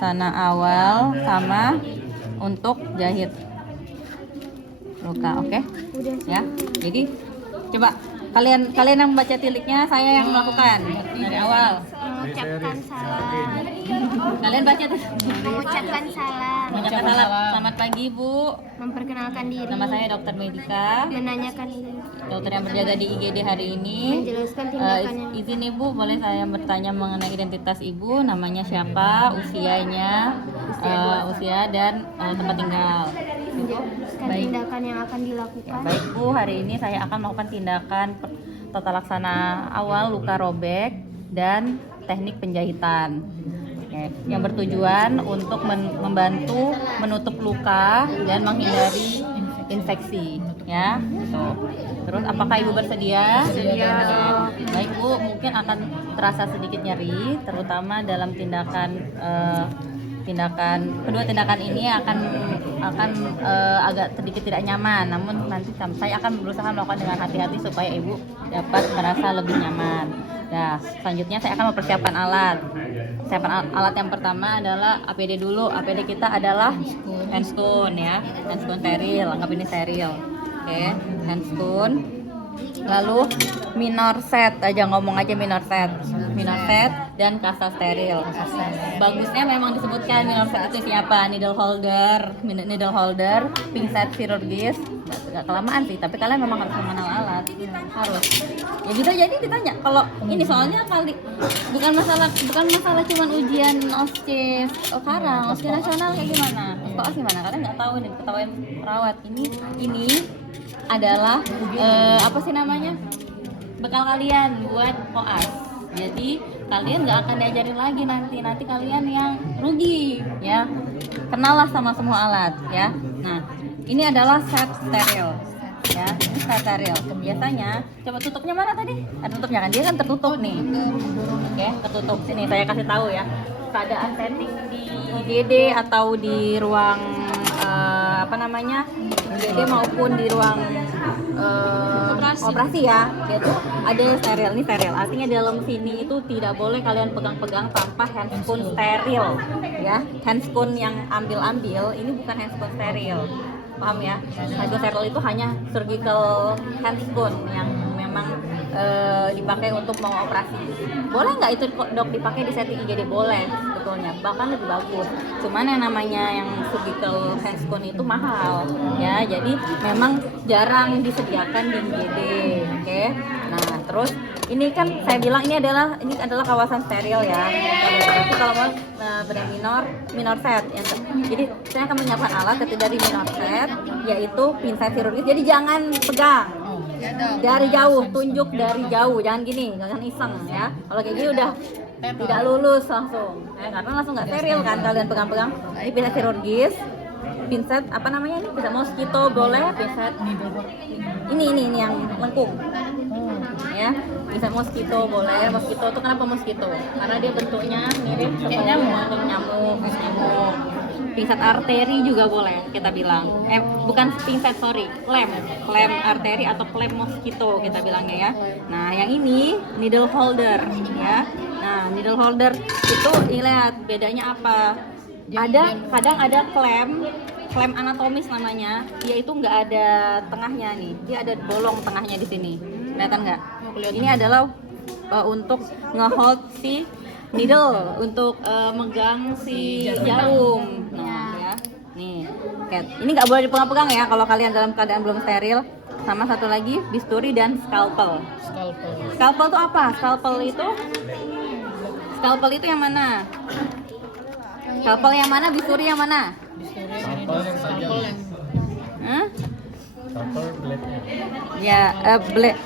laksana awal sama untuk jahit luka, oke? Ya. Jadi coba kalian yang baca tiliknya, saya yang melakukan dari awal. Mengucapkan salam. Kalian baca tuh. Mengucapkan salam. Mengucapkan salam. Selamat pagi, Bu. Memperkenalkan diri. Nama saya Dokter Medika. Menanyakan ini. Dokter yang berjaga di IGD hari ini. Menjelaskan tindakan yang Izin Ibu, boleh saya bertanya mengenai identitas Ibu, namanya siapa, usianya, usia dan tempat tinggal. menjelaskan Baik. tindakan yang akan dilakukan. Baik Bu, hari ini saya akan melakukan tindakan tata laksana awal luka robek dan teknik penjahitan. Oke, yang bertujuan untuk membantu menutup luka dan menghindari infeksi, ya. Gitu. Terus apakah Ibu bersedia? Bersedia. Baik Bu, mungkin akan terasa sedikit nyeri, terutama dalam kedua tindakan ini akan agak sedikit tidak nyaman, namun nanti saya akan berusaha melakukan dengan hati-hati supaya Ibu dapat merasa lebih nyaman. Nah, selanjutnya saya akan mempersiapkan alat. Persiapan alat yang pertama adalah APD dulu. APD kita adalah handscoon, ya, handscoon steril. Anggap ini steril. Oke, handscoon. Lalu minor set aja, ngomong aja minor set dan kasa steril. Bagusnya memang disebutkan minor set itu siapa, needle holder, pinset chirurgis. Gak kelamaan sih, tapi kalian memang harus mengenal alat, harus. Ya bisa jadi ditanya. Kalau ini soalnya bukan masalah cuman ujian OSCE sekarang, OSCE nasional kayak gimana, OSCE gimana, kalian nggak tahu nih, ketahuan perawat ini adalah apa sih namanya, bekal kalian buat koas. Jadi kalian nggak akan diajarin lagi nanti kalian yang rugi, ya. Kenallah sama semua alat, ya. Nah, ini adalah set steril, ya. Ini set steril. Biasanya, coba tutupnya mana tadi? Ada tutupnya kan? Dia kan tertutup nih. Oke, tertutup. Sini saya kasih tahu ya. Keadaan setting di IGD atau di ruang IGD maupun di ruang operasi ya, itu ada steril. Ini steril, artinya dalam sini itu tidak boleh kalian pegang-pegang tanpa handscoon steril, ya. Handscoon yang ambil ini bukan handscoon steril, paham ya? Handscoon steril itu hanya surgical handscoon yang memang dipakai untuk mau operasi. Boleh nggak itu dok dipakai di setting IGD? Boleh, sebetulnya bahkan lebih bagus. Cuman yang namanya yang surgical handscoon itu mahal, ya. Jadi memang jarang disediakan di IGD. Oke. Nah, terus ini kan saya bilang ini adalah kawasan steril, ya. Tapi kalau mau brand minor set, ya. Jadi saya akan menyiapkan alat dari minor set, yaitu pinset chirurgis. Jadi jangan pegang. Dari jauh, tunjuk dari jauh, jangan gini, jangan iseng, ya. Kalau kayak gini udah tidak lulus langsung, ya, karena langsung nggak steril kan kalian pegang-pegang. Ini pinset chirurgis, pinset apa namanya ini? Pinset mosquito boleh, pinset ini yang lengkung, ya. Pinset mosquito boleh. Mosquito itu kenapa mosquito? Karena dia bentuknya mirip seperti nyamuk. Pinset arteri juga boleh kita bilang. Bukan pinset, sorry, klem arteri atau klem mosquito kita bilangnya, ya. Nah, yang ini needle holder, ya. Nah, needle holder itu lihat bedanya apa? Kadang ada klem anatomis namanya. Dia itu nggak ada tengahnya nih. Dia ada bolong tengahnya di sini. Kelihatan nggak? Ini adalah untuk ngehold si needle, untuk megang si jarum. Nah, ya. Nih, ini nggak boleh dipegang-pegang ya kalau kalian dalam keadaan belum steril. Sama satu lagi, bisturi dan scalpel. Scalpel itu apa? Scalpel itu yang mana? Scalpel yang mana? Bisturi yang mana? Scalpel blade-nya. Ya, blade.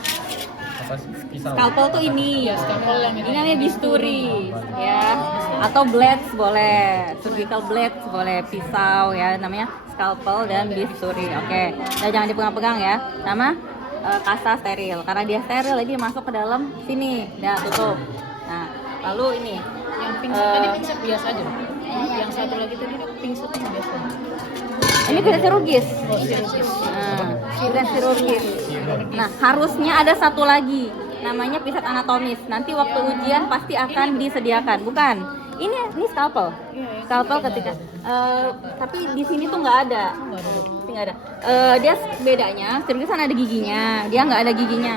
Apa sih? Pisau. Scalpel tuh ini, ini namanya bisturi, ya, atau blades boleh, surgical blades boleh, pisau, ya, namanya scalpel dan bisturi. Oke, nah, jangan dipegang-pegang ya, sama kasa steril, karena dia steril lagi masuk ke dalam sini, ya, tutup. Nah, lalu ini Yang pingset tadi pingset biasa aja. Yang satu lagi tadi pingset yang biasa. ini pinset chirurgis. Oh, chirurgis. Pinset chirurgis. Nah, harusnya ada satu lagi namanya pinset anatomis. Nanti waktu ujian pasti akan disediakan, bukan? Ini scalpel. Scalpel ketika tapi di sini tuh nggak ada. Nggak ada. Dia bedanya, chirurgisan ada giginya, dia nggak ada giginya.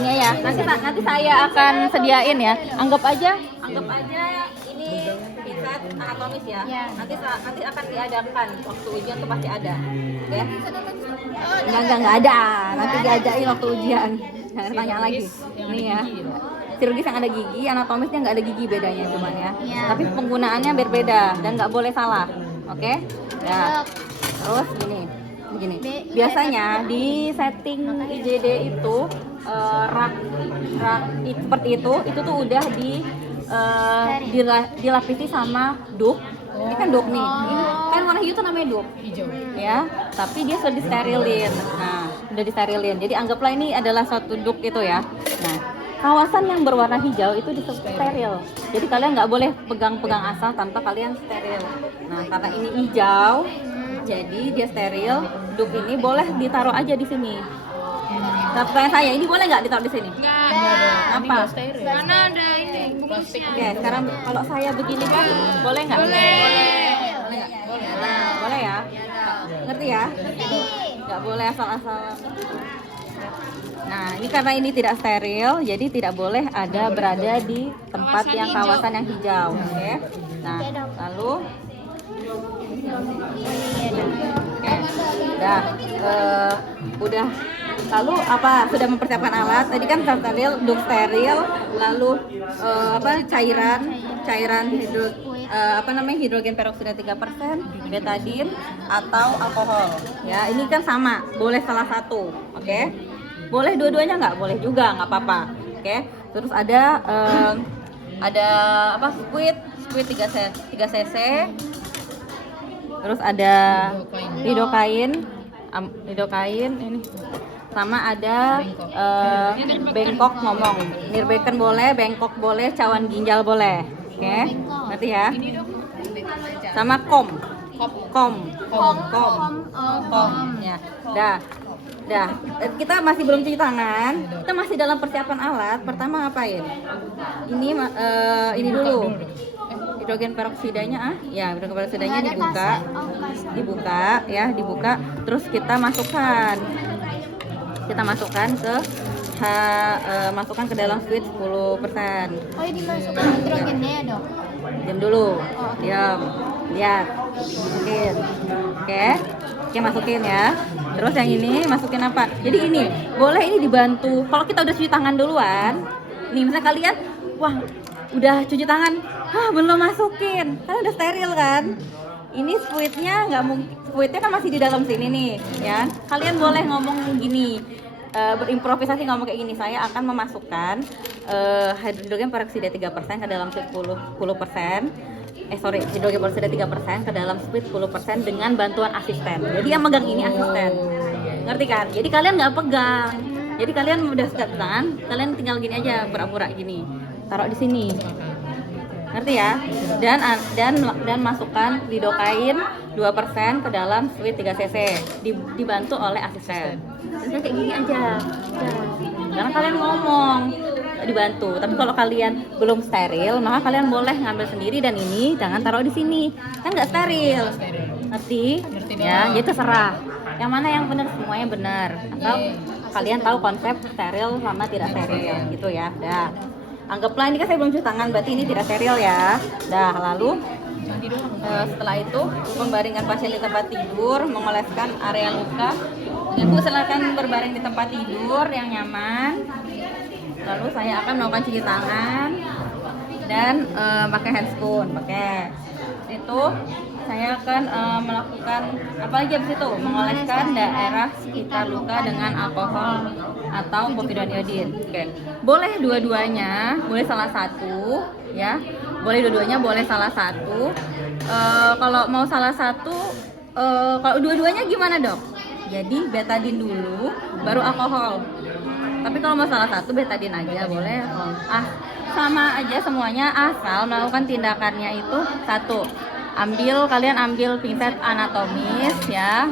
Ini ya, nanti saya akan sediain ya. Anggap aja ini pinset anatomis ya. Nanti akan diadakan waktu ujian tuh pasti ada. Oke? Enggak ada. Nanti diajarin waktu ujian. Jangan tanya lagi. Nih ya. Chirurgis yang ada gigi, anatomisnya nggak ada gigi bedanya cuman ya. Tapi penggunaannya berbeda dan nggak boleh salah. Oke? Ya. Terus begini. Biasanya di setting IGD itu rak seperti itu tuh udah dilapisi sama duk. Ini kan duk nih. Ini kan warna hijau tuh namanya duk. Hijau. Ya, tapi dia sudah disterilin. Nah, sudah disterilin. Jadi anggaplah ini adalah satu duk itu ya. Nah, kawasan yang berwarna hijau itu disebut steril. Jadi kalian nggak boleh pegang-pegang asal tanpa kalian steril. Nah, karena ini hijau, jadi dia steril. Duk ini boleh ditaruh aja di sini. Nah, pertanyaan saya, ini boleh nggak ditaruh di sini? Apa? Karena ada ini Plastik. Oke, sekarang kalau saya begini kan boleh nggak? Boleh nggak? Boleh ya? Ngerti ya? Nggak boleh asal-asalan. Nah, ini karena ini tidak steril, jadi tidak boleh berada di tempat yang kawasan yang hijau. Oke. Nah, lalu udah. Lalu apa? Sudah mempersiapkan alat. Tadi kan steril, duk steril, lalu cairan hidrogen peroksida 3%, betadin atau alkohol. Ya, ini kan sama, boleh salah satu. Oke. Boleh dua-duanya nggak? Boleh juga, nggak apa-apa. Oke. Terus ada squid 3 cc. Terus ada lidocaine ini. Sama ada bengkok ngomong. Nirbeken boleh, bengkok boleh, cawan ginjal boleh. Oke. Ngerti ya? Sama kom. Ya. Dah. Kita masih belum cuci tangan. Kita masih dalam persiapan alat. Pertama ngapain? Ini dulu. Hidrogen peroksidanya hidrogen peroksidanya dibuka. Terus kita masukkan ke dalam fluid 10%. Oh, ini dimasukkan hidrogennya ya, Dok? Diam dulu. Diam. Lihat. Masukin. Oke, masukin ya. Terus yang ini masukin apa? Jadi ini boleh ini dibantu. Kalau kita udah cuci tangan duluan, nih misalnya kalian, wah udah cuci tangan, belum masukin, kan udah steril kan? Ini fluidnya nggak mungkin, fluidnya kan masih di dalam sini nih, ya. Kalian boleh ngomong gini, berimprovisasi ngomong kayak gini. Saya akan memasukkan hidrogen peroksida 3% ke dalam fluid 10%. Hidrogen peroksida 3% ke dalam fluid 10% dengan bantuan asisten. Jadi yang megang ini asisten. Ngerti kan? Jadi kalian nggak pegang. Jadi kalian udah siap tangan, kalian tinggal gini aja, pura-pura gini. Taruh di sini. Ngerti ya? Dan masukkan lidocaine 2% ke dalam fluid 3 cc. Dibantu oleh asisten. Terus kayak gini aja. Karena kalian ngomong dibantu. Tapi kalau kalian belum steril, maka kalian boleh ngambil sendiri dan ini jangan taruh di sini. Kan nggak steril. Ngerti? Ya, jadi terserah. Yang mana yang benar, semuanya benar. Atau kalian tahu konsep steril sama tidak steril gitu ya. Dah. Anggaplah ini kan saya belum cuci tangan, berarti ini tidak steril ya. Dah, lalu setelah itu membaringkan pasien di tempat tidur, mengoleskan area luka. Ibu silakan berbaring di tempat tidur yang nyaman. Lalu saya akan melakukan cuci tangan dan pakai handscoon, itu saya akan melakukan apa lagi habis itu, mengoleskan daerah sekitar luka dengan alkohol atau povidone iodine. Oke. Boleh dua-duanya, boleh salah satu ya. Boleh dua-duanya, boleh salah satu. Kalau mau salah satu, kalau dua-duanya gimana, Dok? Jadi betadine dulu baru alkohol. Tapi kalau mau salah satu betadine aja boleh. Sama aja semuanya, asal melakukan tindakannya itu satu. Kalian ambil pinset anatomis ya.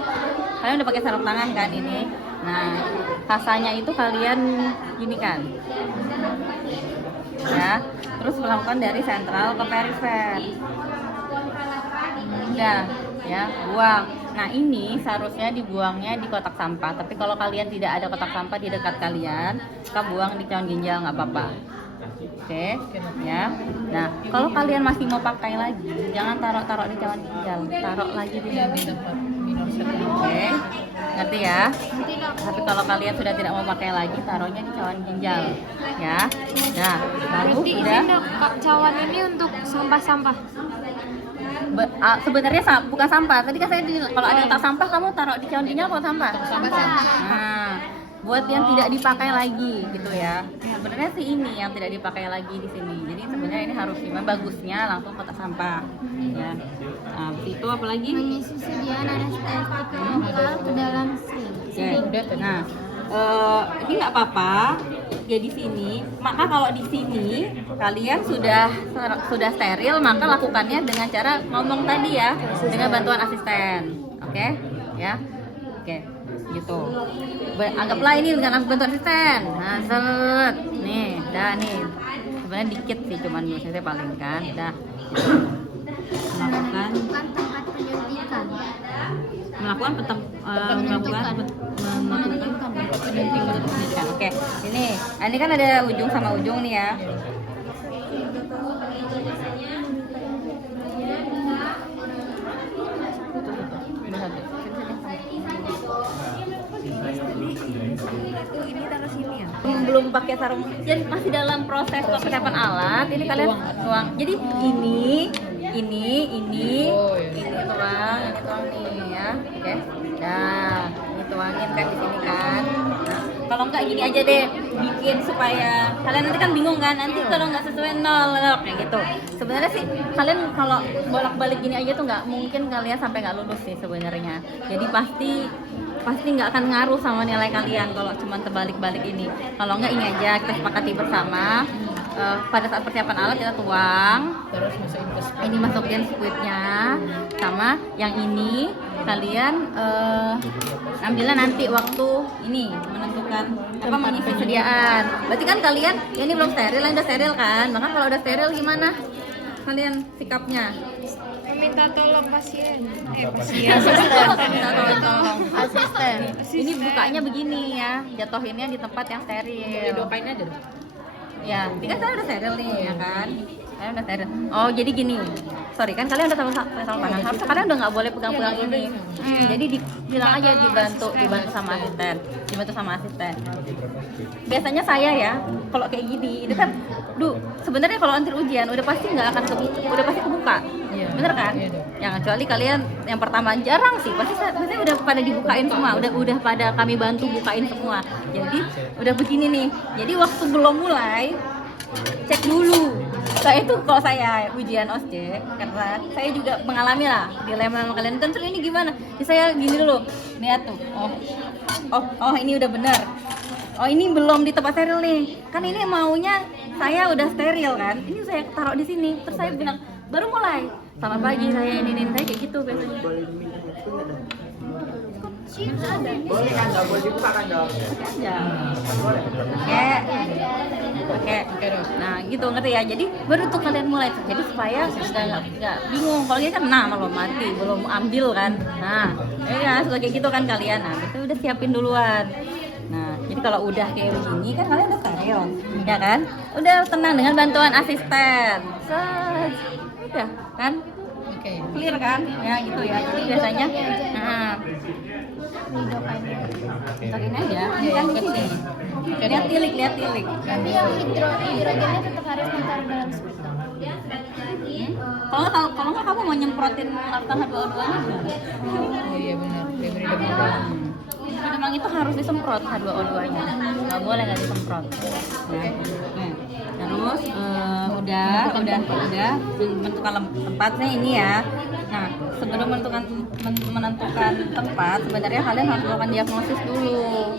Kalian udah pakai sarung tangan kan ini. Nah, rasanya itu kalian gini kan, ya. Terus melakukan dari sentral ke perifer. Udah, ya, buang. Nah, ini seharusnya dibuangnya di kotak sampah. Tapi kalau kalian tidak ada kotak sampah di dekat kalian, kita buang di cawan ginjal nggak apa-apa. Oke, ya. Nah, kalau kalian masih mau pakai lagi, jangan taruh di cawan ginjal, taruh lagi di tempat minor setting. Oke, ngerti ya? Tapi kalau kalian sudah tidak mau pakai lagi, taruhnya di cawan ginjal, ya. Nah, baru Berarti udah. ini cawan ini untuk sampah-sampah. Sebenarnya bukan sampah. Tadi kan saya kalau ada kotak sampah, kamu taruh di cawan ginjal apa sampah? Sampah. Nah, buat yang tidak dipakai lagi gitu ya. Sebenarnya sih ini yang tidak dipakai lagi di sini. Jadi sebenarnya ini harus gimana bagusnya langsung kotak sampah. Ya. Nah, itu apa lagi? Mengisi sediaan anestetik lokal ke dalam sling. Oke. Nah, ini nggak apa-apa. Ya di sini. Maka kalau di sini kalian sudah steril, maka lakukannya dengan cara ngomong tadi ya, dengan bantuan asisten. Oke? Ya. Oke. Gitu. Anggaplah ini dengan bantuan asisten. Nah, set. Nih, dah nih. Sebenarnya dikit sih, cuman saya palingkan. Dah. Melakukan Tempat penyuntikan. melakukan penyuntikan. Oke, ini kan ada ujung sama ujung nih ya. Ini taruh sini ya. Belum pakai sarung, jadi masih dalam proses persiapan alat. Ini kalian tuang. Jadi ini tuang, ini tuang nih ya. Oke. Nah, ini tuangin kan di sini kan. Nah, kalau enggak gini aja deh, bikin supaya kalian nanti kan bingung kan, nanti kalau nggak sesuai nol kayak gitu. Sebenarnya sih kalian kalau bolak-balik gini aja tuh nggak mungkin kalian sampai nggak lulus sih sebenarnya. Jadi pasti nggak akan ngaruh sama nilai kalian kalau cuma terbalik-balik ini. Kalau nggak ini aja kita sepakati bersama. Pada saat persiapan alat kita tuang, Terus masukin ke ini masukin squidnya, sama yang ini kalian ambilnya nanti waktu ini menentukan apa mengisi sediaan. Berarti kan kalian ya ini belum steril, yang udah steril kan? Maka kalau udah steril gimana kalian sikapnya? Meminta tolong pasien. Minta tolong asisten. Ini bukanya begini ya, jatuhinnya di tempat yang steril. doain aja dong. Ya, ini kan saya udah steril nih, ya kan? Saya udah steril. Oh, jadi gini. Sorry, kan kalian udah sama tangan. Harusnya kalian udah nggak boleh pegang-pegang ini. Jadi bilang aja dibantu sama asisten. Dibantu sama asisten. Biasanya saya ya, kalau kayak gini, itu kan, sebenarnya kalau antir ujian udah pasti nggak akan udah pasti kebuka. Iya. Bener kan? Iya dong. Ya kecuali kalian yang pertama jarang sih, pasti biasanya udah pada dibukain semua, udah pada kami bantu bukain semua. Jadi udah begini nih. Jadi waktu belum mulai cek dulu. Saya itu kalau saya ujian OSCE, karena saya juga mengalami lah dilema sama kalian. Tentu ini gimana? Jadi saya gini dulu, lihat tuh. Oh ini udah benar. Oh ini belum di tempat steril nih. Kan ini maunya saya udah steril kan. Ini saya taruh di sini. Terus saya bilang baru mulai. Selamat pagi saya ini saya kayak gitu biasanya. Boleh kan, nggak boleh dibuka kan dong? Ya. Oke. Nah gitu ngerti ya. Jadi baru tuh kalian mulai. Jadi supaya nggak bingung. Kalau dia kan belum mati, belum ambil kan. Nah ya suka kayak gitu kan kalian. Nah itu udah siapin duluan. Nah jadi kalau udah kayak begini kan kalian udah steril, ya kan? Udah tenang dengan bantuan asisten. Udah kan? Oke. Clear kan? Ya gitu ya. Jadi biasanya Tokin aja, kan gini. Lihat tilik. Tapi yang hidrogennya tetap harus ditaruh dalam squid. Kalau nggak kamu mau nyemprotin larutan H2O2-nya gimana? Oh iya benar. Diberi demam. Memang itu harus disemprot H2O2-nya. Nggak boleh nggak disemprot. Ya. Terus udah menentukan tempatnya ini ya. Nah sebelum menentukan tempat, sebenarnya kalian harus melakukan diagnosis dulu.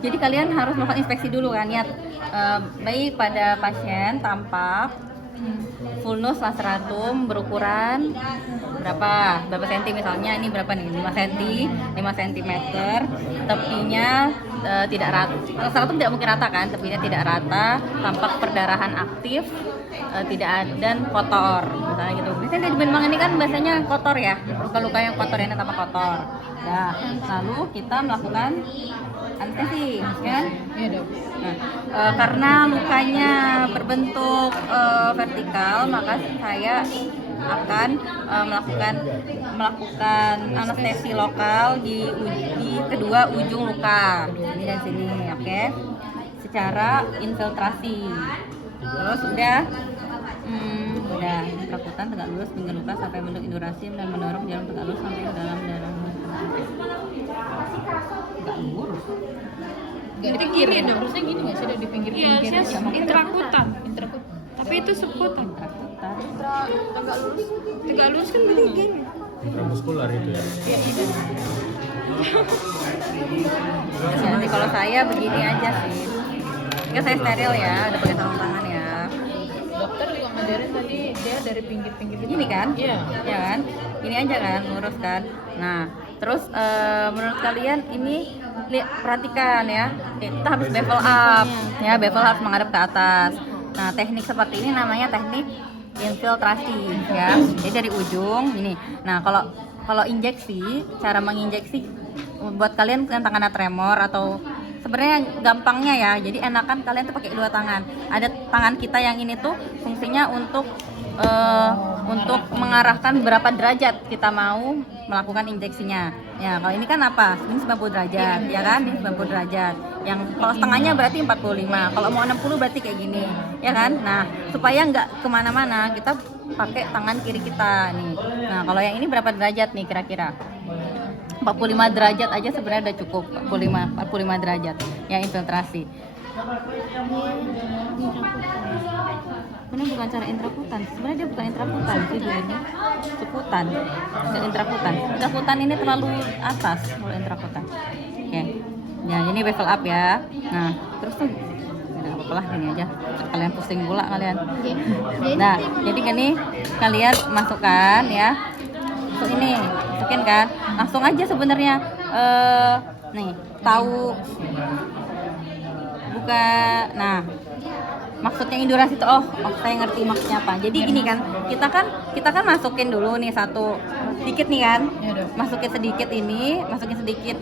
Jadi kalian harus melakukan inspeksi dulu kan, baik pada pasien tampak Full nose laceratum berukuran berapa senti misalnya, ini berapa nih, 5 cm, 5 cm. Tepinya tidak rata, laceratum tidak mungkin rata kan, tepinya tidak rata, tampak perdarahan aktif, dan kotor misalnya gitu. Biasanya di Bembang ini kan biasanya kotor ya, luka-luka yang kotor ini tampak kotor. Nah, lalu kita melakukan anestesi kan? Iya dok. Nah, karena lukanya berbentuk vertikal, maka saya akan melakukan anestesi lokal di kedua ujung luka, ini dan sini, oke? Secara infiltrasi. Terus udah intrakutan tegak lurus hingga luka sampai bentuk indurasim dan mendorong jarum tegak lurus sampai ke dalam darah. Tegak lurus. Gak di pinggir ya dok, harusnya gini nggak sih dok, di pinggir-pinggir Iya, aja. intrakutan. Intrakutan. Tapi itu seputan. Intrakutan. Tegak lurus kan berarti gini. Intramuskular itu ya. Iya ini. Ya, nanti kalau saya begini aja sih. Kan saya steril ya, udah pakai sarung tangan ya. Dokter juga ngajarin tadi dia dari pinggir-pinggir gitu. Ini kan? Iya. Ya kan? Ini aja kan, lurus kan. Nah, terus menurut kalian ini perhatikan ya. Kita habis bevel up, ya bevel harus menghadap ke atas. Nah, teknik seperti ini namanya teknik infiltrasi ya. Jadi dari ujung ini. Nah, kalau injeksi, cara menginjeksi buat kalian yang tangannya tremor atau sebenarnya gampangnya ya, jadi enakan kalian tuh pakai dua tangan. Ada tangan kita yang ini tuh fungsinya untuk mengarahkan berapa derajat kita mau melakukan injeksinya. Ya, kalau ini kan apa? Ini 90 derajat, ya kan? Ini 90 derajat. Yang kalau setengahnya berarti 45. Kalau mau 60 berarti kayak gini, ya kan? Nah, supaya nggak kemana-mana, kita pakai tangan kiri kita nih. Nah, kalau yang ini berapa derajat nih kira-kira? 45 derajat aja sebenarnya udah cukup. 45 derajat yang infiltrasi. Ini bukan cara intrakutan. Sebenarnya dia bukan intrakutan sih dia ini. Seputan. Bukan intrakutan. Intrakutan ini terlalu atas kalau intrakutan. Oke. Ya, ini bevel up ya. Nah, terus tuh udah apa-apa lah gini aja. Kalian pusing pula kalian. Nah, jadi gini kalian masukkan ya. Masuk ini, masukin kan. Langsung aja sebenarnya nih, tahu buka. Nah, maksudnya indurasi itu saya ngerti maksudnya apa. Jadi gini kan, kita kan masukin dulu nih satu sedikit nih kan. Masukin sedikit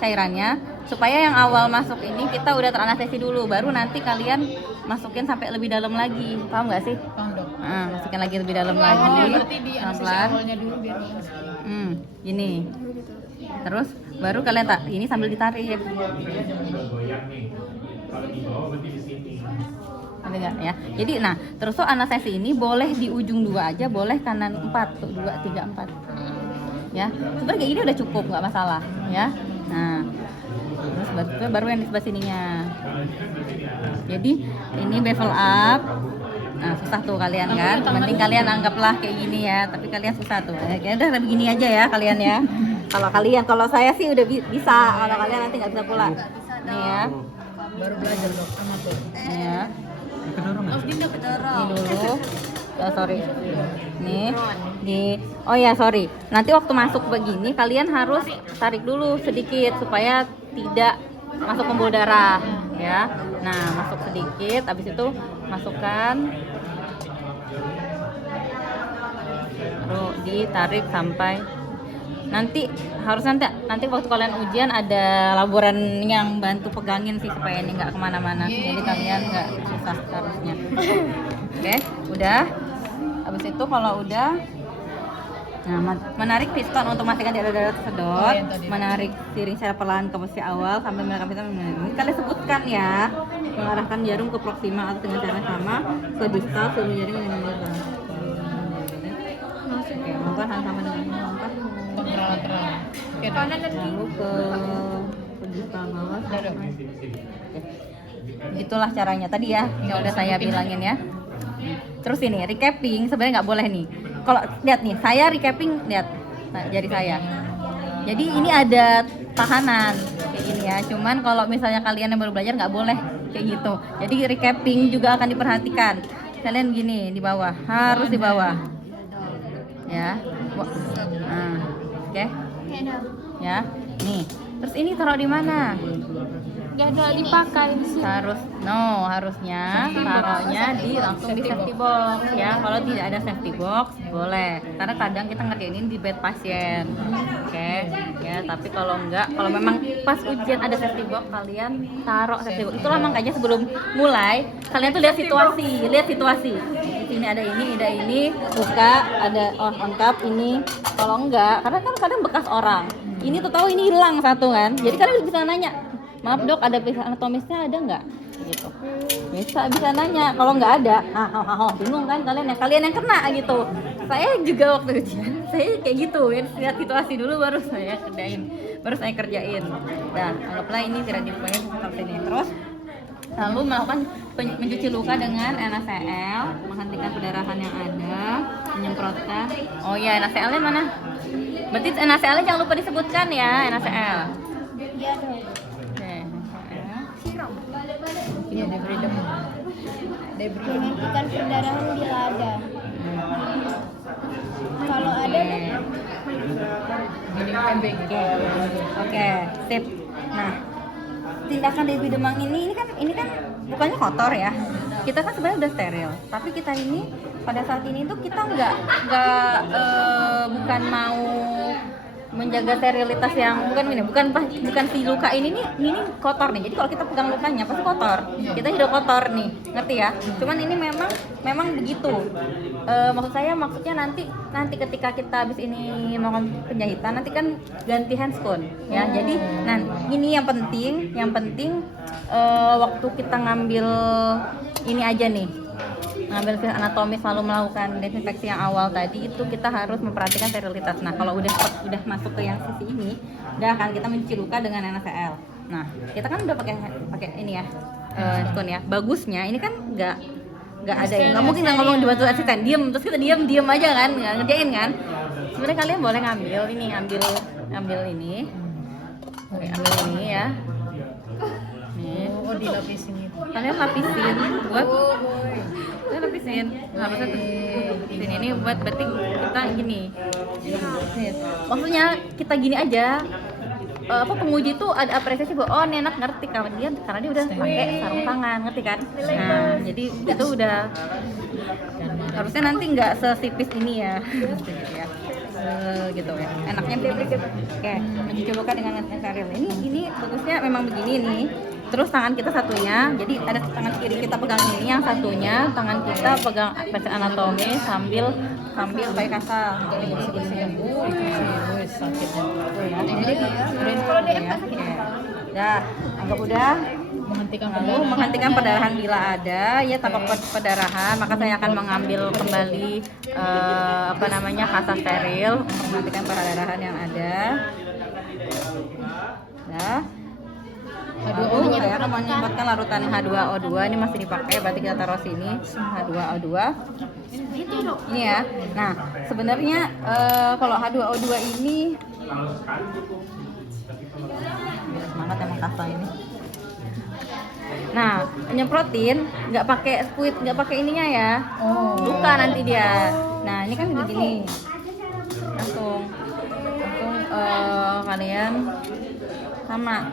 cairannya supaya yang awal masuk ini kita udah teranestesi dulu, baru nanti kalian masukin sampai lebih dalam lagi. Paham nggak sih? Paham dok. Nah, masukin lagi lebih dalam lagi. Berarti di anestesi Pelan-pelan. awalnya dulu biar Gini. Terus baru kalian ini sambil ditarik. Ada nggak ya? Jadi nah, terus tuh anestesi ini boleh di ujung 2 aja, boleh kanan 4 tuh, 2, 3, 4. Ya, sebenarnya kayak gini udah cukup, nggak masalah ya. Nah, terus baru yang di sebelah sininya. Jadi ini bevel up. Nah, susah tuh kalian kan. Penting kalian anggaplah kayak gini ya, tapi kalian susah tuh. Ya udah begini aja ya kalian ya. Kalau saya sih udah bisa. Kalau kalian nanti nggak bisa pula. Nih ya. baru belajar dok sama tuh. Ya. Dinda kedorong. Ini dulu. Sorry. Nih. Oh ya, sorry. Nanti waktu masuk begini kalian harus tarik dulu sedikit supaya tidak masuk pembuluh darah ya. Nah, masuk sedikit, habis itu masukkan, baru ditarik sampai nanti waktu kalian ujian ada laboran yang bantu pegangin sih supaya ini nggak kemana-mana, jadi kalian nggak susah harusnya. Oke, udah. Habis itu kalau udah, nah, menarik piston untuk memastikan tidak ada darah tersedot, menarik siring secara perlahan ke posisi awal sampai menekan piston. Ini kalian sebutkan ya, mengarahkan jarum ke proksima atau dengan cara yang sama ke distal sebelum jaring dengan mata. Oke, melakukan hal sama dengan melangkah Lateral. Oke, Kanan dan kiri. lalu ke distal bawah. Udah, dok. Itulah caranya tadi ya, yang udah saya bilangin ya. Terus ini recapping sebenarnya nggak boleh nih. Kalau lihat nih, saya recapping, lihat jari saya. Jadi ini ada tahanan kayak gini ya. Cuman kalau misalnya kalian yang baru belajar nggak boleh kayak gitu. Jadi recapping juga akan diperhatikan. kalian gini di bawah, harus di bawah. Ya. Nah, oke. Oke, dah. Ya. Nih. Terus ini taruh di mana? Gak ada dipakai. Harusnya taruhnya di langsung di safety box ya. Kalau tidak ada safety box boleh, karena kadang kita ngerjainin di bed pasien. Oke, ya. Tapi kalau enggak, kalau memang pas ujian ada safety box, kalian taruh safety box. Itulah makanya sebelum mulai kalian tuh lihat situasi. Di sini ada ini, buka, ada lengkap ini. Kalau enggak, karena kan kadang bekas orang. Ini tuh tahu ini hilang satu kan. Jadi kalian bisa nanya, maaf dok, ada pisah anatomisnya ada nggak? Gitu. Bisa nanya. Kalau nggak ada, bingung kan kalian yang kena gitu. Saya juga waktu ujian, saya kayak gitu ya. Lihat situasi dulu baru saya kerjain. Nah, anggaplah ini tidak dibukain seperti ini. Terus lalu melakukan mencuci luka dengan NaCl, menghentikan pendarahan yang ada, menyemprotkan. Oh ya, NaCl-nya mana? Berarti NaCl-nya jangan lupa disebutkan ya, NaCl. Iya dong. Oke, NaCl. Iya, debris demam. Menghentikan perdarahan bila ada. Kalau ada, Gini MBG. Oke, sip. Nah, tindakan debris demam ini kan bukannya kotor ya. Kita kan sebenarnya udah steril, tapi kita ini pada saat ini tuh kita bukan mau menjaga sterilitas yang bukan si luka ini kotor nih. Jadi kalau kita pegang lukanya pasti kotor. Kita hidup kotor nih, ngerti ya? Cuman ini memang begitu. Maksudnya nanti ketika kita habis ini melakukan penjahitan, nanti kan ganti handscone ya. Jadi ini yang penting waktu kita ngambil ini aja nih, ngambil fil anatomis lalu melakukan desinfeksi yang awal tadi, itu kita harus memperhatikan sterilitas. Nah, kalau udah masuk ke yang sisi ini, udah akan kita mencuci luka dengan NaCl. Nah, kita kan udah pakai ini ya, handphone ya. Bagusnya ini kan nggak ada, nggak mungkin nggak ngomong dibantu asisten, terus kita diam aja kan, nggak ngerjain kan. Sebenarnya kalian boleh ngambil ini Oke, ambil ini ya. Nih, Dilapisin itu. kalian lapisin buat lapisin harusnya sini ini buat berarti kita gini. Maksudnya kita gini aja, penguji tuh ada apresiasi bahwa ini anak ngerti karena dia udah pakai sarung tangan, ngerti kan? Nah, jadi itu udah harusnya nanti nggak sesipis ini ya. Gitu ya, enaknya begini. Oke, mencuci luka dengan steril. Ini bagusnya memang begini nih. Terus tangan kita satunya, jadi ada tangan kiri kita pegang ini, yang satunya tangan kita pegang pasien anatomi sambil pakai kasar. Udah, anggap udah. Menghentikan perdarahan bila ada ya, tanpa perdarahan maka saya akan mengambil kembali kasar steril untuk menghentikan perdarahan yang ada. Saya akan menyemprotkan larutan H2O2, ini masih dipakai, berarti kita taruh sini H2O2 ini ya. Nah, sebenarnya kalau H2O2 ini semangat emang kasa ini. Nah, nyemprotin nggak pakai squid, nggak pakai ininya ya, luka nanti dia. Nah, ini kan begini, langsung kalian sama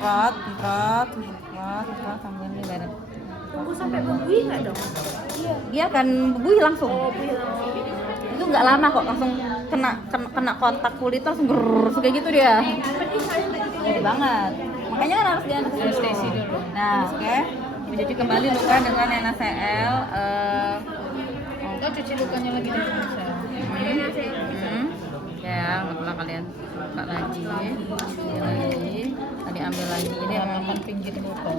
semprot sambil ini bareng. tunggu sampai bubuih nggak dong? Iya, dia akan bubuih langsung. Itu nggak lama kok, langsung kena kontak kulit langsung kayak gitu dia. Jadi banget. Makanya kan harus dianestesi dulu. Nah, oke. Mencuci kembali luka dengan NaCl. Cuci lukanya lagi dari NaCl. Ya, nggak kalian buka lagi. Tadi ambil lagi. Ini Ratakan pinggir luka.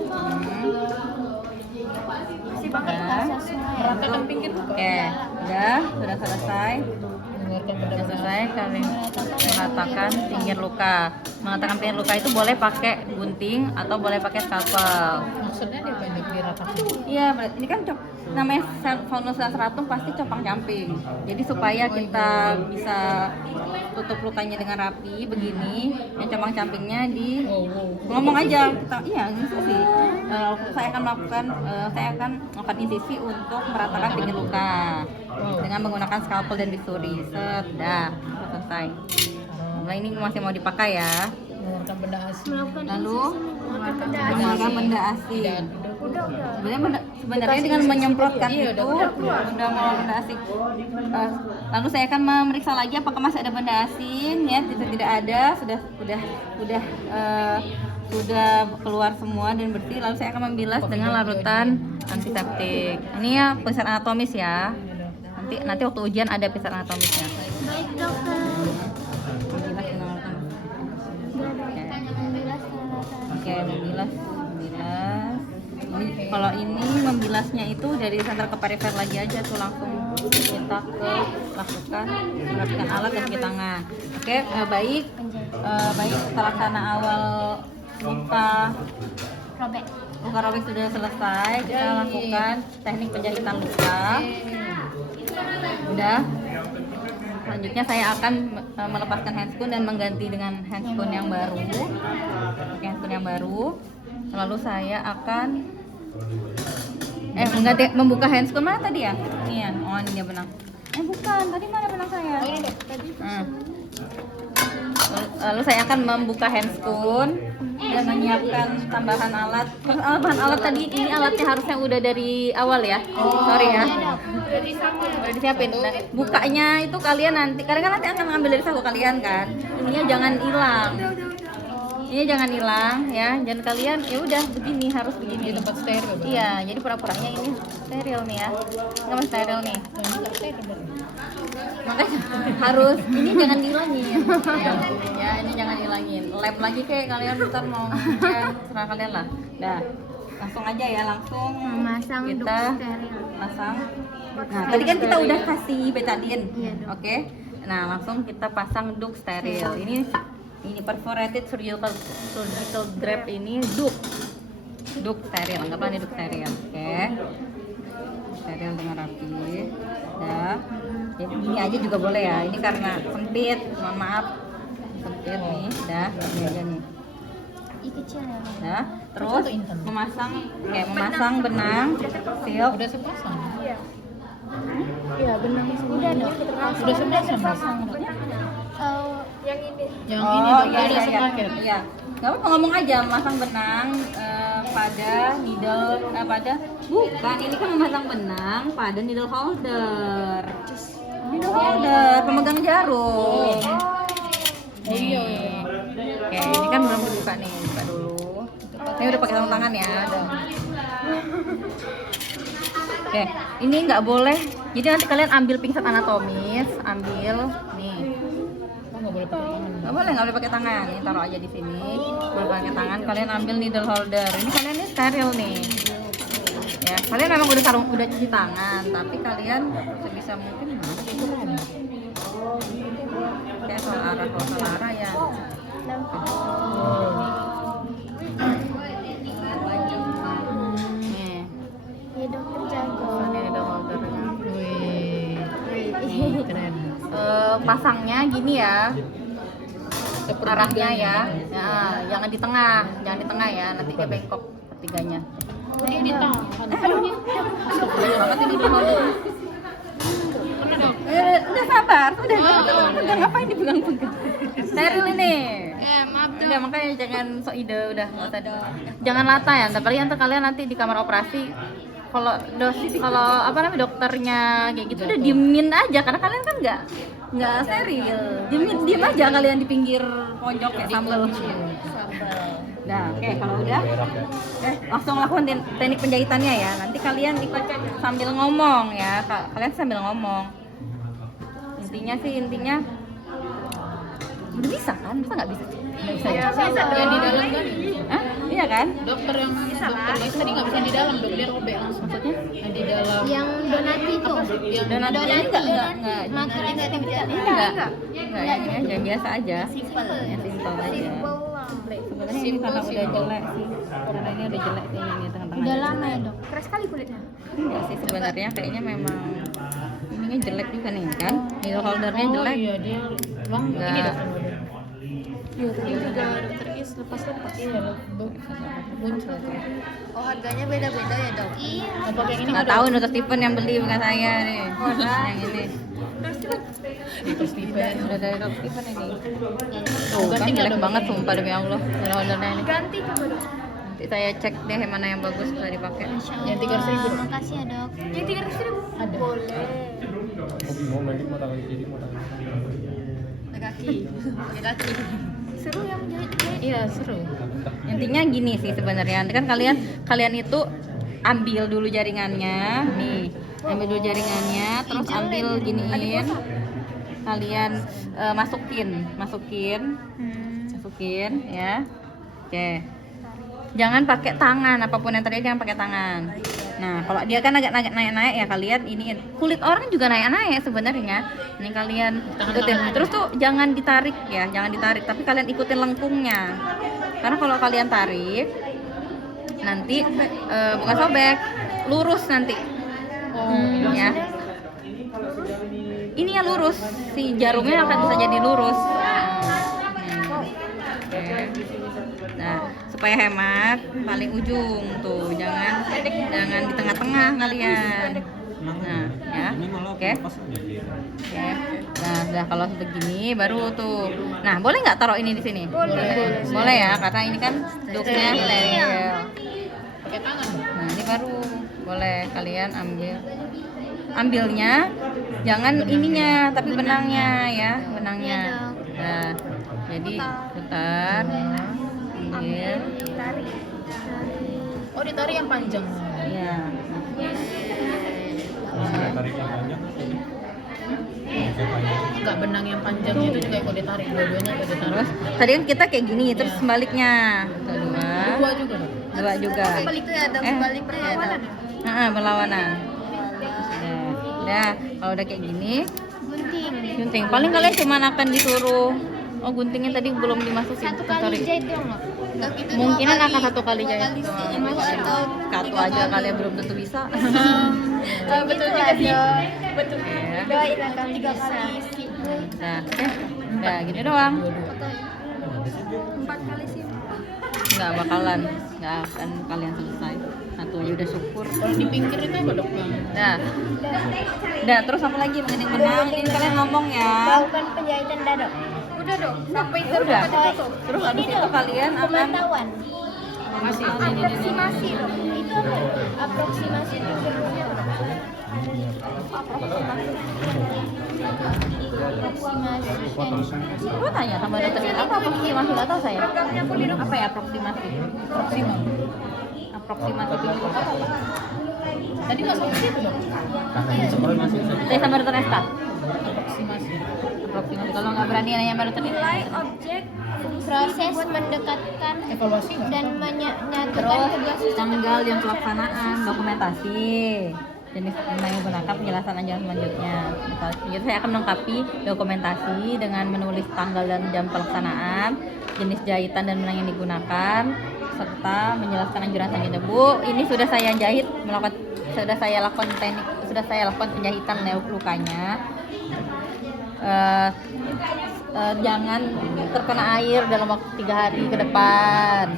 Masih pakai Udah. semua ya? Ratakan pinggir luka. Oke, sudah selesai. Mengeluarkan benda Yang selesai kalian mengatakan pinggir luka. Mengatakan pinggir luka itu boleh pakai gunting atau boleh pakai scalpel. maksudnya dia banyak diratakan. Iya, berarti ini kan namanya faunus lanceratum pasti copang camping. Jadi supaya kita bisa tutup lukanya dengan rapi begini, yang copang campingnya di ngomong aja kita, iya gitu sih. Saya akan melakukan insisi untuk meratakan pinggir luka dengan menggunakan scalpel dan bisturi. Set, dah, selesai. Nah ini masih mau dipakai ya. Mengeluarkan benda asing. Lalu benda menggunakan benda asing. Sebenarnya dengan menyemprotkan Iya, itu udah udah mau benda asing. Lalu saya akan memeriksa lagi apakah masih ada benda asing ya. Tidak ada, sudah keluar semua dan bersih. Lalu saya akan membilas dengan larutan antiseptik. Ini ya pemeriksaan anatomis ya. Nanti waktu ujian ada pemeriksaan anatomisnya. Baik dokter. Membilas dengan larutan. Oke, membilas. Kalau ini membilasnya itu dari senter ke perifer lagi aja tuh, langsung kita lakukan menggunakan alat dan kaki tangan. Oke, baik laksana awal luka robek sudah selesai. Kita lakukan teknik penjahitan luka. Udah. Selanjutnya saya akan melepaskan handscoon dan mengganti dengan handscoon yang baru. Pakai handscoon yang baru. Lalu saya akan membuka handscoon mana tadi ya? Ini ya. Oh, ini dia benang. Bukan. Tadi mana benang saya? Oh, ini dok. Tadi Lalu saya akan membuka handscoon dan menyiapkan tambahan alat. Bahan alat tadi ini alatnya harusnya udah dari awal ya. Sorry ya. Udah disiapin. Nah, bukanya itu kalian nanti, karena kan nanti akan ngambil dari saku kalian kan. Ininya jangan hilang. Ini jangan hilang ya. Dan kalian ya udah begini, harus begini. di tempat steril. Iya, jadi pura-puranya ini steril nih ya. Nggak masih steril nih. Nah, ini nggak steril berarti. Makanya harus ini jangan dihilangin ya, ini jangan hilangin. Lab lagi kayak kalian ntar mau ya, serah kalian lah. Dah, langsung aja ya, langsung Memasang kita duk steril. pasang. Nah tadi kan kita udah kasih betadine, Iya, Dok. oke. Nah langsung kita pasang duk steril. Ini perforated surgical graft, ini duk steril, anggaplah ini duk steril, oke. Steril dengan rapi. Dah. Jadi ini aja juga boleh ya. Ini karena sempit, mohon maaf. Sempit nih, dah. Ini aja nih. Ih, kecil ya. Bang. Dah. Terus memasang benang silk. Udah sepasang. Iya, benang udah dong. Udah sepasang. Yang ini. Yang ini dok, iya, ada iya, sepaket. iya. Nggak apa-apa, ngomong aja, memasang benang pada needle, bukan, ini kan memasang benang pada needle holder. Needle holder, pemegang jarum. Nih. Oke, ini kan belum dibuka nih, buka dulu. Ini udah pakai sarung tangan ya. Oke, ini nggak boleh. Jadi nanti kalian ambil pinset anatomis, ambil nih. Nggak boleh pakai tangan. Nggak boleh pakai tangan. Ini taruh aja di sini. Boleh pakai tangan. Kalian ambil needle holder. Ini kalian ini steril nih. Ya, kalian memang udah cuci tangan, tapi kalian sebisa mungkin kayak salah arah ya. Nih, Iya, dokter jago. ini needle holdernya. Wih, keren. Pasangnya gini ya. Arahnya ya. Ya, jangan di tengah ya, nanti dia bengkok ketiganya. Ini ditahan. Banget ini di holder. Udah sabar, udah ngapain dipegang-pegang? Steril ini. Maaf Udah makanya jangan sok ide, udah nggak usah jangan lata ya. Ntar kalian nanti di kamar operasi kalau dokternya kayak gitu udah diemin aja karena kalian kan nggak steril. Diem aja kalian di pinggir pojok kayak sambal. Nah, oke, kalau udah langsung lakukan teknik penjahitannya ya. Nanti kalian ikut sambil ngomong ya. Kalian sambil ngomong. Intinya udah bisa kan? Bisa nggak bisa? Yang di dalam kan? Hah? Iya kan? Dokter yang dokter itu tadi nggak bisa di dalam dok, dia robek langsung. Maksudnya? Yang di dalam. Yang donati itu. Yang Donat ini enggak Makan enggak enggak ini aja biasa aja. simple. Ya simpel aja. Sebenarnya ini karena udah jelek sih. Karena ini udah jelek sih ini tengah-tengah. Udah lama ya dok. Keras sekali kulitnya. Enggak sih sebenarnya kayaknya memang ininya jelek juga nih kan. Needle holdernya Oh jelek. iya dia bang ini Enggak. dokter. Iya tadi juga dokter Is lepas. Iya muncul. Oh harganya beda-beda ya dok. Iya. Apa kayak ini Nggak tahu Dr. Steven yang beli bukan saya nih. Yang ini. Dokter Steven. Udah dari Dr. Steven ini. Oh, Tuh kan ganti nggak, jelek Dok? banget sumpah demi Allah. Needle holdernya ini. Ganti coba dok. Nanti saya cek deh mana yang bagus bisa dipakai. Yang 300.000. Makasih ya dok. Yang 300.000. Ada. Boleh. Mau mandi mau tangan kiri mau tangan Kaki. Seru yang menjahit. Iya seru. Intinya gini sih sebenarnya. Kan kalian itu ambil dulu jaringannya, nih. Ambil dulu jaringannya, terus ambil giniin. Kalian masukin ya. Oke. Jangan pakai tangan, apapun yang terjadi jangan pakai tangan. Nah, kalau dia kan agak naik-naik ya kalian ini kulit orang juga naik-naik sebenarnya. Ini kalian ikutin. Terus tuh jangan ditarik ya, jangan ditarik, tapi kalian ikutin lengkungnya. Karena kalau kalian tarik nanti bukan sobek, lurus nanti. Ya. Ini ya lurus, si jarumnya akan bisa jadi lurus. Oke. Nah, supaya hemat paling ujung tuh, jangan di tengah-tengah kalian. Nah, ya. Oke. Oke. Nah, udah kalau begini baru tuh. Nah, boleh nggak taruh ini di sini? Boleh ya, karena ini kan duknya steril. Pakai tangan. Nah, ini baru boleh kalian ambilnya, jangan ininya, tapi benangnya ya, benangnya. Nah, jadi putar, ambil, Oh ditarik yang panjang. ya. tarik yang panjang Enggak benang yang panjang itu juga ikut ditarik, dua-duanya ikut ditarik. Terus tadi kan kita kayak gini, terus sebaliknya, tuh, Dua juga dong. dua juga. Itu ya dok. Sebaliknya ya dok. Berlawanan. Udah, kalau udah kayak gini, Gunting. gunting. Paling kalian cuma akan disuruh, oh guntingnya tadi belum dimasukin. Satu kali Sorry. jahit dong dok. Dok itu Mungkinan dua akan satu kali dua jahit kali doang. sih, atau Satu tiga aja kali. kalian belum tentu bisa. Betul juga sih. Betul. Ya. Doain akan 3 kali sih. Nah, udah gini doang. 4 kali sih. Nggak akan kalian selesai. Satu aja udah syukur. Kalau di pinggir itu apa dok bang? Udah terus apa lagi mengenai benang? Ini kalian ngomong ya. Lakukan penjahitan dadok. Udah dong. Sampai Ya udah. Terus habis itu kalian akan Pemantauan. Aproksimasi dong. Itu apa? Aproksimasi itu bentuknya apa? Aproksimasi. Coba tanya sama dokter apa aproksimasi, nggak tahu saya. Apa ya aproksimasi? Aproksimasi itu apa? Tadi nggak sampai situ dok. Saya sama dokter Esta. Aproksimasi. Aproksimasi. Kalau nggak berani nanya sama dokter Esta. Objek Proses mendekatkan Evaluasi nggak? dan menyatukan Terus tugas tanggal jam pelaksanaan, dokumentasi, jenis benang yang gunakan, penjelasan ajaran selanjutnya. Jadi saya akan melengkapi dokumentasi dengan menulis tanggal dan jam pelaksanaan, jenis jahitan dan benang yang digunakan, serta menjelaskan anjuran selanjutnya. Bu, ini sudah saya jahit, sudah saya lakukan penjahitan lukanya. Jangan terkena air dalam waktu 3 hari ke depan.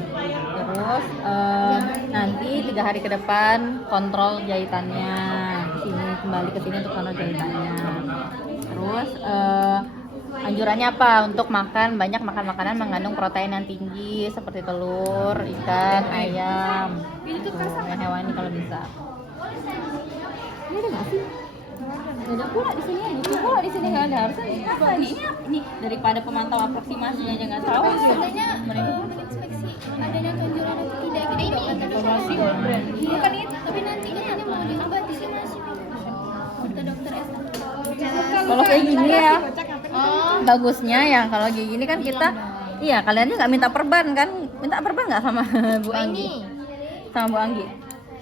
Terus nanti 3 hari ke depan kontrol jahitannya. Kembali ke sini untuk kontrol jahitannya. Terus anjurannya apa? Untuk makan makanan mengandung protein yang tinggi seperti telur, ikan, ayam. Yang hewani kalau bisa. Ini ada nggak sih? Nggak ada pula di sini, nggak ada. Harusnya apa ini daripada pemantau aproksimasinya aja nggak tahu. sebenarnya menginspeksi adanya keanjuran atau tidak gitu dok. Evaluasi Bukan itu, tapi nanti katanya mau diobati sih masih ke dokter Esta. Kalau kayak gini ya, Oh, bagusnya ya kalau kayak gini kan kita Iya, kalian aja nggak minta perban kan? Minta perban nggak sama Bu Anggi? Sama Bu Anggi.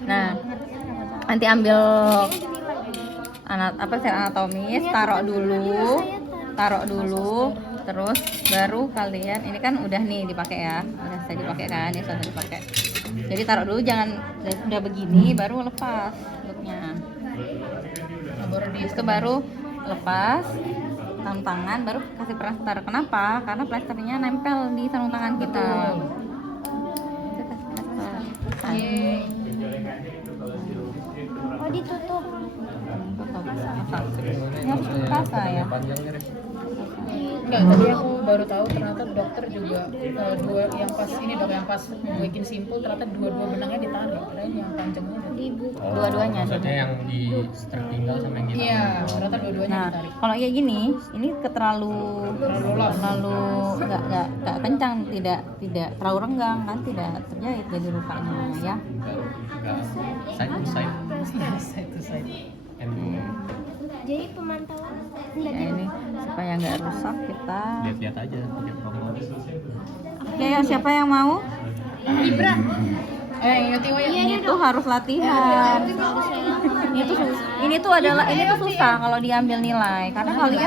Nah, nanti ambil sel anatomis, taruh dulu, terus baru kalian ini kan udah nih dipakai ya, udah saya dipakai kan, ya sudah dipakai. Jadi taruh dulu, jangan udah begini baru lepas bentuknya. Habis itu baru lepas sarung tangan, baru kasih plester. Kenapa? Karena plesternya nempel di sarung tangan kita. Kita kasih plester. Oh ditutup. Ya, rasa ya. Panjangnya Rek. Enggak, tadi aku baru tahu ternyata dokter juga dua yang pas ini dok yang pas bikin simpul ternyata dua benangnya ditarik, kirain yang panjangnya udah Dua-duanya. Maksudnya yang di tertinggal sama yang di iya, ternyata dua-duanya Nah, ditarik. kalau kayak gini, ini terlalu nggak kencang, tidak terlalu renggang kan, tidak terjahit jadi lukanya ya. enggak side to side. Side to side. And Jadi pemantauan Ya ini supaya nggak rusak kita. lihat-lihat aja pakai promo. Oke, siapa yang mau? Ingat Iwa ya. Ini tuh harus latihan. Ini tuh susah kalau diambil nilai karena kalian